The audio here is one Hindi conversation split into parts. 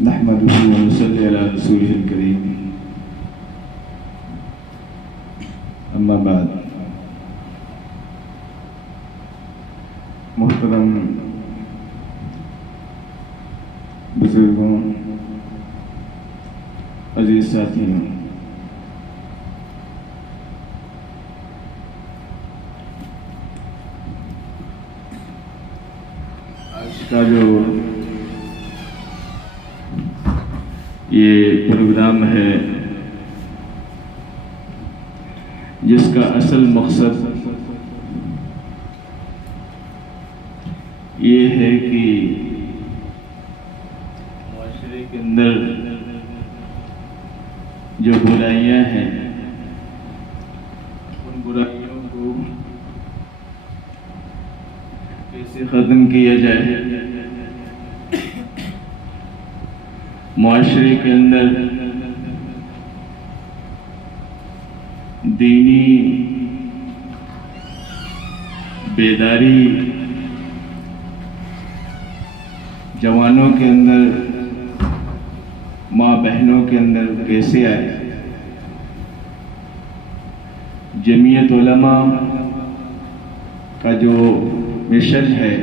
नहमदुहु व नसल्ली अला रसूलिहिल करीम। अम्मा बाद। मुहतरम बुजुर्गों, अजीज साथियों, आज का जो ये प्रोग्राम है, जिसका असल मकसद ये है कि माशरे के अंदर जो बुराइयां हैं, उन बुराइयों को कैसे ख़त्म किया जाए। माशरे के अंदर दीनी बेदारी जवानों के अंदर, माँ बहनों के अंदर कैसे आए। जमीयत उलमा का जो मिशन है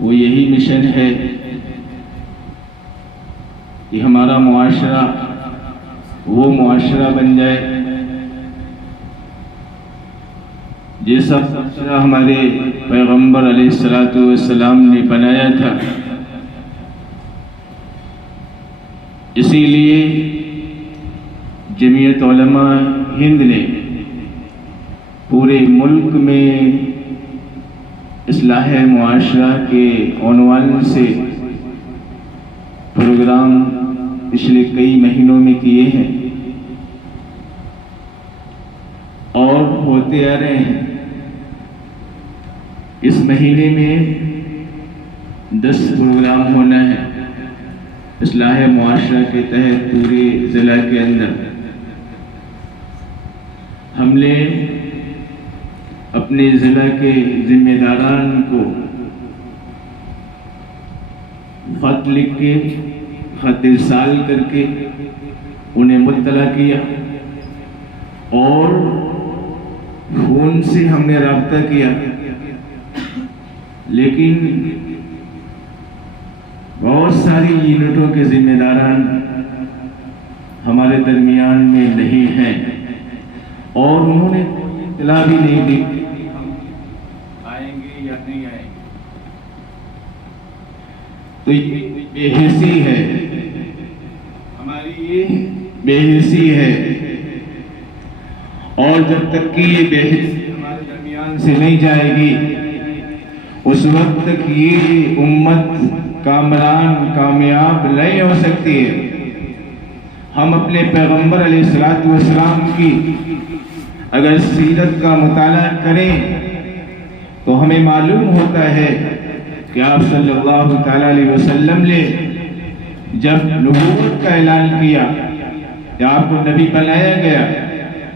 वो यही मिशन है कि हमारा मुआशरा वो मुआशरा बन जाए जैसा मुआशरा हमारे पैगंबर अलैहिस्सलातु वस्सलाम ने बनाया था। इसीलिए जमीयत उलमा हिंद ने पूरे मुल्क में इस्लाह मुआशरा के उन्वान से प्रोग्राम पिछले कई महीनों में किए हैं और होते आ रहे हैं। इस महीने में 10 प्रोग्राम होना है इस्लाह मुआशरा के तहत पूरे ज़िला के अंदर। हमने अपने ज़िला के जिम्मेदारान को खत लिख के, खत इरसाल करके उन्हें मुत्तला किया और फोन से हमने राब्ता किया, लेकिन बहुत सारी यूनिटों के जिम्मेदारान हमारे दरमियान में नहीं हैं और उन्होंने इत्तला भी नहीं दी आएंगे या नहीं आएंगे। तो ये बेहिसी है, हमारी ये बेहिसी है और जब तक कि ये बेहिसी हमारे दरमियान से नहीं जाएगी उस वक्त तक ये उम्मत कामरान कामयाब नहीं हो सकती है। हम अपने पैगंबर अलैहिस्सलातु वस्सलाम की अगर सीरत का मुताला करें तो हमें मालूम होता है कि आप सल्लल्लाहु तआला अलैहि वसल्लम ने जब नबूवत का ऐलान किया कि आपको नबी बनाया गया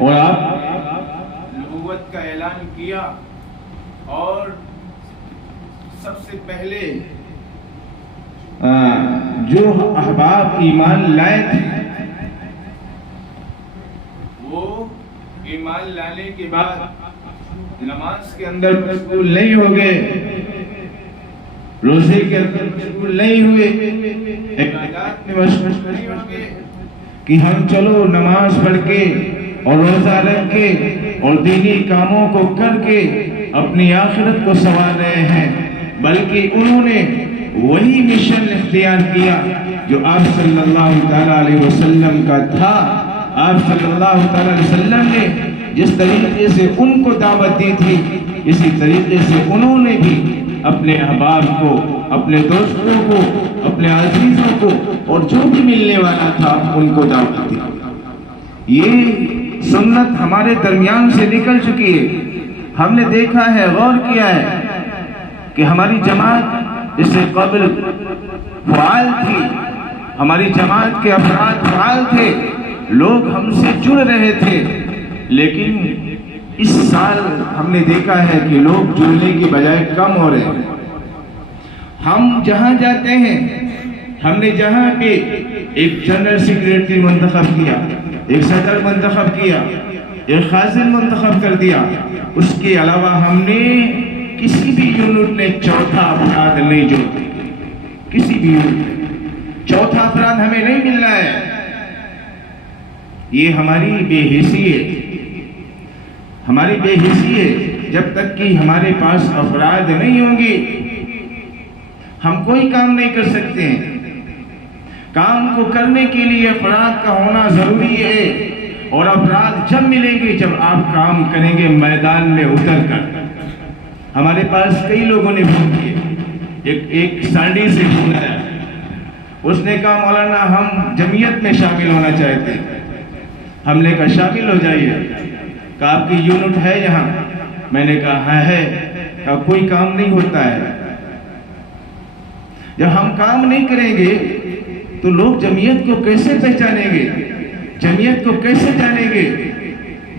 और आप नबूवत का ऐलान किया और सबसे पहले जो अहबाब ईमान लाए थे वो ईमान लाने के बाद नमाज के अंदर मशगूल नहीं हो गए, रोजे के अंदर मशगूल नहीं हुए, इबादत में मशगूल नहीं हो गए कि हम चलो नमाज पढ़ के और रोजा रख के और दीनी कामों को करके अपनी आखिरत को संवार रहे हैं, बल्कि उन्होंने वही मिशन इख्तियार किया जो आप सल्लल्लाहु तआला अलैहि वसल्लम का था। आप सल्लल्लाहु तआला अलैहि वसल्लम ने जिस तरीके से उनको दावत दी थी, इसी तरीके से उन्होंने भी अपने अहबाब को, अपने दोस्तों को, अपने अजीजों को और जो भी मिलने वाला था उनको दावत दी। ये सुन्नत हमारे दरमियान से निकल चुकी है। हमने देखा है, गौर किया है कि हमारी जमात इससे कबल फ़आल थी, हमारी जमात के अफराद फ़आल थे, लोग हमसे जुड़ रहे थे, लेकिन इस साल हमने देखा है कि लोग जुड़ने की बजाय कम हो रहे हैं। हम जहां जाते हैं हमने जहां पे एक जनरल सेक्रेटरी मुंतखब किया, एक सदर मुंतखब किया, एक खाजिन मुंतखब कर दिया, उसके अलावा हमने किसी भी यूनिट ने चौथा अपराध नहीं जोड़ा, किसी भी यूनिट चौथा अपराध हमें नहीं मिल रहा है। ये हमारी बेहिसी है, हमारी बेहिसी है। जब तक कि हमारे पास अपराध नहीं होंगे हम कोई काम नहीं कर सकते हैं। काम को करने के लिए अपराध का होना जरूरी है, और अपराध जब मिलेंगे जब आप काम करेंगे मैदान में उतर कर। हमारे पास कई लोगों ने फोन किए, एक सांडी से फोन आया, उसने कहा मौलाना हम जमीयत में शामिल होना चाहते हैं। हमने कहा शामिल हो जाइए। कहा आपकी यूनिट है यहाँ? मैंने कहा है। कहा कोई काम नहीं होता है। जब हम काम नहीं करेंगे तो लोग जमीयत को कैसे पहचानेंगे, जमीयत को कैसे जानेंगे?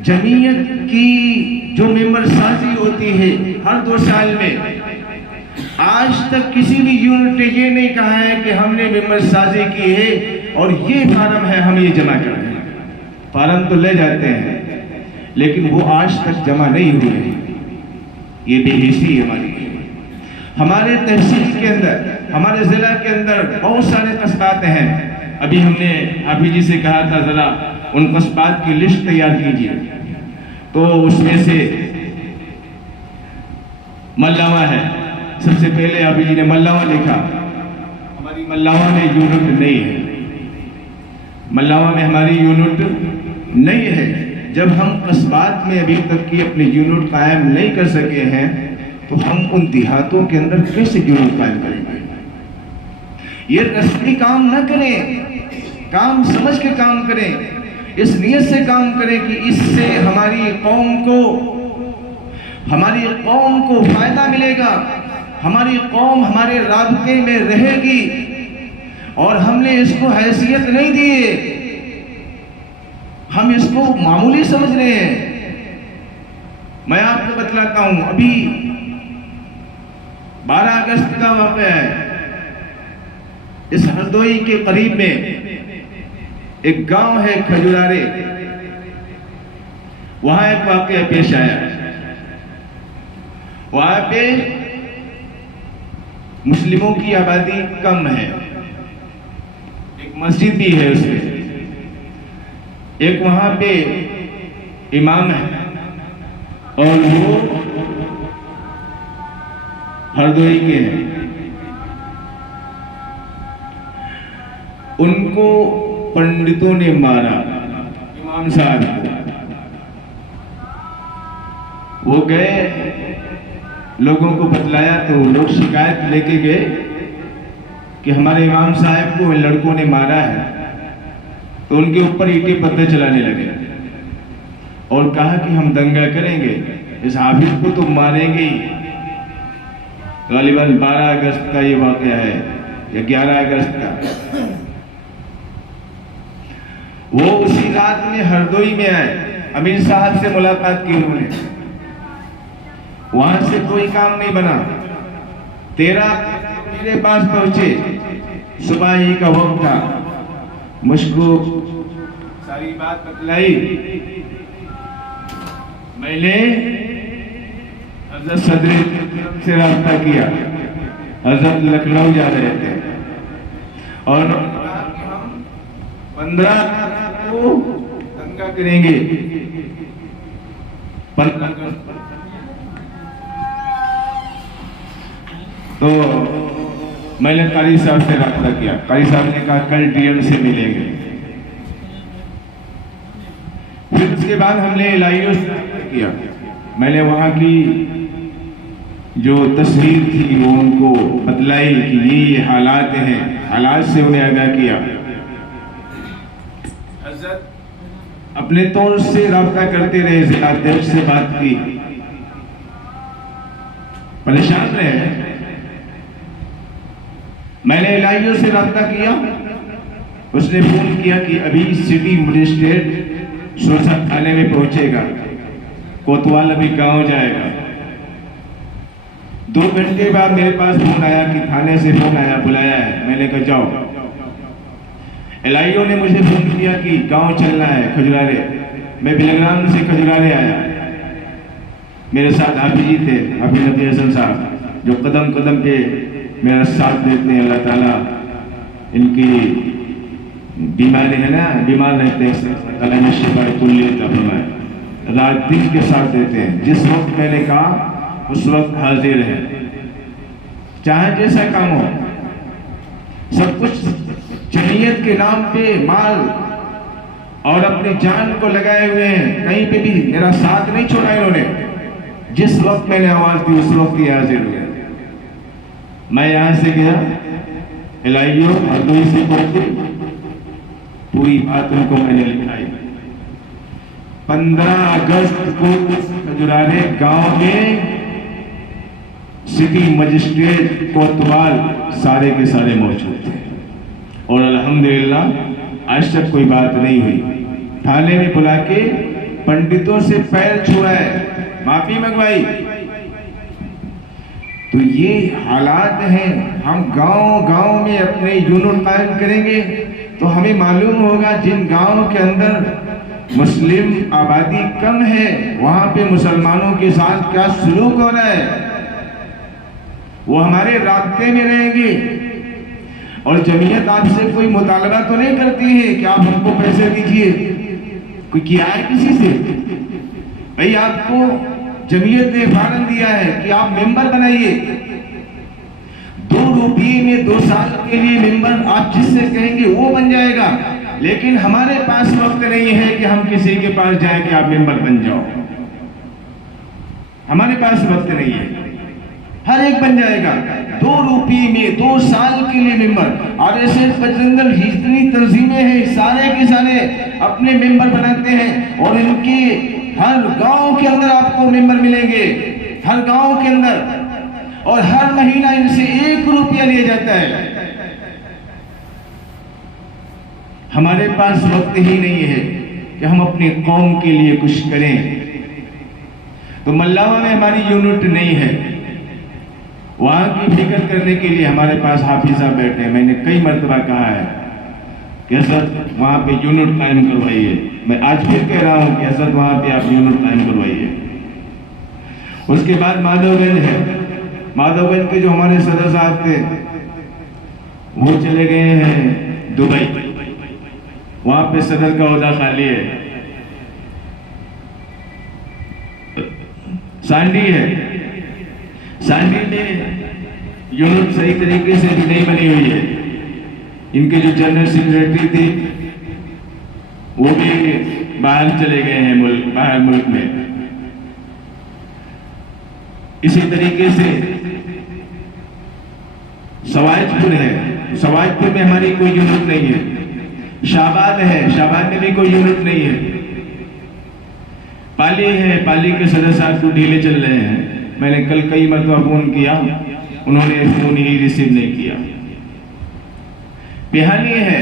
जमीयत की जो मेंबर साजी होती है हर 2 साल में, आज तक किसी भी यूनिट ने ये नहीं कहा है कि हमने मेंबर साजी की है और ये फार्म है हम ये जमा कर रहे हैं। फार्म तो ले जाते हैं लेकिन वो आज तक जमा नहीं हुए। ये बेहिसी हमारी। हमारे तहसील के अंदर, हमारे जिला के अंदर बहुत सारे कस्बात हैं। अभी हमने हाफिज जी से कहा था जरा उन कस्बात की लिस्ट तैयार कीजिए, तो उसमें से मल्लावा है। सबसे पहले हाफिज जी ने मल्लावा लिखा। हमारी मल्लावा में यूनिट नहीं है, मल्लावा में हमारी यूनिट नहीं है। जब हम कस्बात में अभी तक की अपनी यूनिट कायम नहीं कर सके हैं तो हम उन देहातों के अंदर कैसे यूनिट कायम करेंगे? ये रस्मी काम न करें, काम समझ के काम करें, इस नियत से काम करें कि इससे हमारी कौम को फायदा मिलेगा, हमारी कौम हमारे राबते में रहेगी। और हमने इसको हैसियत नहीं दी है, हम इसको मामूली समझ रहे हैं। मैं आपको बतलाता हूं, अभी 12 अगस्त का वाक़या है। इस हरदोई के करीब में एक गांव है खजुरारे, वहां एक वाक़या पेश आया। वहां पे मुस्लिमों की आबादी कम है, एक मस्जिद भी है उसमें, एक वहां पे इमाम है और वो हरदोई के हैं। उनको पंडितों ने मारा, इमाम साहब को। वो गए, लोगों को बतलाया तो लोग शिकायत लेके गए कि हमारे इमाम साहब को लड़कों ने मारा है। तो उनके ऊपर ईंटें पत्थर चलाने लगे और कहा कि हम दंगा करेंगे, इस हाफिज को तो मारेंगे ही। गालिबन 12 अगस्त का ये वाक़या है या 11 अगस्त का। वो उसी रात में हरदोई में आए, अमीर साहब से मुलाकात की उन्होंने। वहां से कोई काम नहीं बना। 13 मेरे पास पहुंचे, सुबह ही का वक्त था। मुझको सारी बात बतलाई। मैंने हजरत सदर से रास्ता किया, हजरत लखनऊ जा रहे थे और 15 को दंगा करेंगे। 15 तो मैंने कारी साहब से रास्ता किया। कारी साहब ने कहा कल डीएम से मिलेंगे। फिर उसके बाद हमने LIO से रास्ता किया। मैंने वहां की जो तस्वीर थी वो उनको बतलाई कि ये हालात हैं, हालात से उन्हें आगाह किया। हज़रत अपने तौर से रास्ता करते रहे, जिलाध्यक्ष से बात की, परेशान रहे। मैंने LIO से रास्ता किया, उसने फोन किया कि अभी सिटी मजिस्ट्रेट सोचा थाने में पहुंचेगा, कोतवाल अभी गांव जाएगा। 2 घंटे बाद मेरे पास फोन आया कि थाने से फोन आया, बुलाया है। मैंने कहा जाओ। एलआईओ ने मुझे फोन किया कि गांव चलना है खजुरारे। मैं बिलग्राम से खजुरारे आया। मेरे साथ हाफिज जी थे, हाफिज नबी हसन साहब, जो कदम कदम पे मेरा साथ देते हैं। अल्लाह ताला इनकी बीमारी है ना, बीमार रहते हैं, अल्लाह ने शिफा कुल्ली अता फरमाए, रात दिन के साथ देते हैं। जिस वक्त मैंने कहा उस वक्त हाजिर है, चाहे जैसा काम हो। सब कुछ जमीयत के नाम पे माल और अपनी जान को लगाए हुए हैं। कहीं पे भी मेरा साथ नहीं छोड़ा इन्होंने। जिस वक्त मैंने आवाज दी उस वक्त ही हाजिर हुए। मैं यहां से गया, एलआईओ हरदोई से पढ़ते, पूरी बात उनको मैंने लिखाई। 15 अगस्त को खजुरारे गांव में सिटी मजिस्ट्रेट कोतवाल सारे के सारे मौजूद थे और अल्हम्दुलिल्लाह आज तक कोई बात नहीं हुई। थाने में बुला के पंडितों से पैर छुड़ाए, माफी मंगवाई। तो ये हालात हैं। हम गांव-गांव में अपने यूनिट कायम करेंगे तो हमें मालूम होगा जिन गांव के अंदर मुस्लिम आबादी कम है वहां पे मुसलमानों के साथ क्या सलूक हो रहा है। वो हमारे रास्ते में रहेंगे। और जमीयत आपसे कोई मुतालबा तो नहीं करती है कि आप हमको पैसे दीजिए, कोई किया है किसी से? भाई आपको जमीयत ने फारन दिया है कि आप मेंबर बनाइए। 2 रुपये में 2 साल के लिए मेंबर आप जिससे कहेंगे वो बन जाएगा। लेकिन हमारे पास वक्त नहीं है कि हम किसी के पास जाएं कि आप मेंबर बन जाओ। हमारे पास वक्त नहीं है, हर एक बन जाएगा। 2 रुपये में 2 साल के लिए मेंबर। और ऐसे बजरंग जितनी तंजीमें हैं सारे के सारे अपने मेंबर बनाते हैं और इनके हर गांव के अंदर आपको मेंबर मिलेंगे, हर गांव के अंदर। और हर महीना इनसे 1 रुपया लिया जाता है। हमारे पास वक्त ही नहीं है कि हम अपनी कौम के लिए कुछ करें। तो मल्लावा में हमारी यूनिट नहीं है। वहां की फिक्र करने के लिए हमारे पास हाफिज साहब बैठे हैं। मैंने कई मरतबा कहा है कि हज़रत वहां पे यूनिट कायम करवाइए। मैं आज फिर कह रहा हूं कि हज़रत वहां पे आप यूनिट कायम करवाइए। उसके बाद माधवगंज है। माधवगंज के जो हमारे सदर साहब थे वो चले गए हैं दुबई। वहां पे सदर का ओहदा खाली है। सांडी है, सांडी में यूनिट सही तरीके से भी नहीं बनी हुई है। इनके जो जनरल सेक्रेटरी थे वो भी बाहर चले गए हैं, बाहर मुल्क में। इसी तरीके से सवाजपुर है, सवाजपुर में हमारी कोई यूनिट नहीं है। शाहबाद है, शाहबाद में भी कोई यूनिट नहीं है। पाली है, पाली के सदर साहब को ढीले चल रहे हैं। मैंने कल कई मरतबा फोन किया, उन्होंने फोन ही रिसीव नहीं किया। बिहानी है,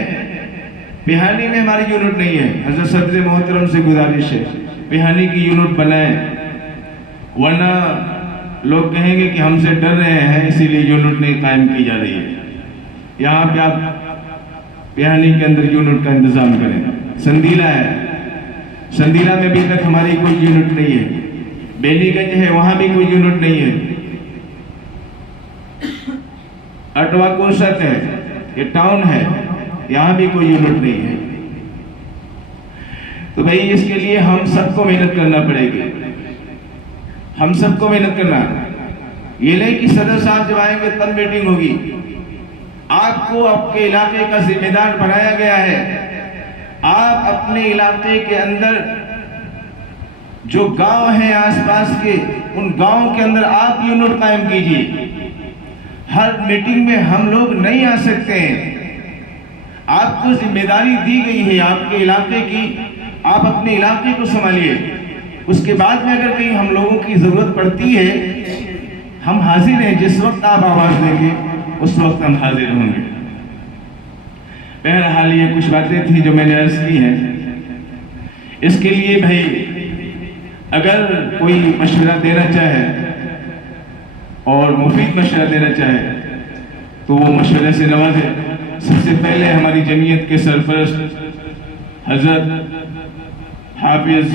बिहानी में हमारी यूनिट नहीं है। हज़रत सदर मोहतरम से गुजारिश है बिहानी की यूनिट बनाए, वरना लोग कहेंगे कि हमसे डर रहे हैं इसीलिए यूनिट नहीं कायम की जा रही है। यहाँ पे आप बिहानी के अंदर यूनिट का इंतजाम करें। संदीला है, संदीला में अभी तक हमारी कोई यूनिट नहीं है। बेनीगंज है, वहां भी कोई यूनिट नहीं है। अटवा कोसत है, ये टाउन है, यहां भी कोई यूनिट नहीं है। तो भाई इसके लिए हम सबको मेहनत करना पड़ेगी, हम सबको मेहनत करना। ये नहीं कि सदर साहब जब आएंगे तब मीटिंग होगी। आपको आपके इलाके का जिम्मेदार बनाया गया है। आप अपने इलाके के अंदर जो गांव हैं आसपास के, उन गांव के अंदर आप यूनिट कायम कीजिए। हर मीटिंग में हम लोग नहीं आ सकते हैं। आपको जिम्मेदारी दी गई है आपके इलाके की, आप अपने इलाके को संभालिए। उसके बाद में अगर कहीं हम लोगों की जरूरत पड़ती है, हम हाजिर हैं। जिस वक्त आप आवाज देंगे उस वक्त हम हाजिर होंगे। बहरहाल ये कुछ बातें थी जो मैंने अर्ज की हैं। इसके लिए भाई अगर कोई मशवरा देना चाहे और मुफीद मशवरा देना चाहे तो वो मशवरे से नवाजे। सबसे पहले हमारी जमीयत के सरपरस्त हजरत हाफिज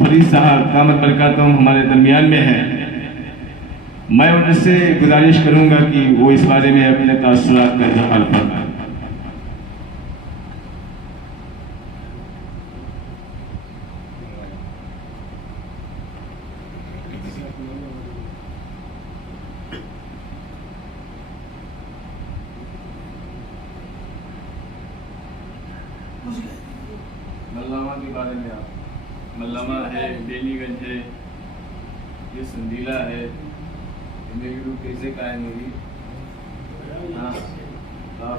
फरीद साहब कामत बरकातुहुम हमारे दरमियान में है। मैं उनसे गुजारिश करूंगा कि वो इस बारे में अपने तासुरात का इज़हार फरमाएं। मल्लामा के बारे में आप, मल्लामा है, बेनीगंज है, ये संदीला है, इनमें भी कैसे कायम हुई? हाँ,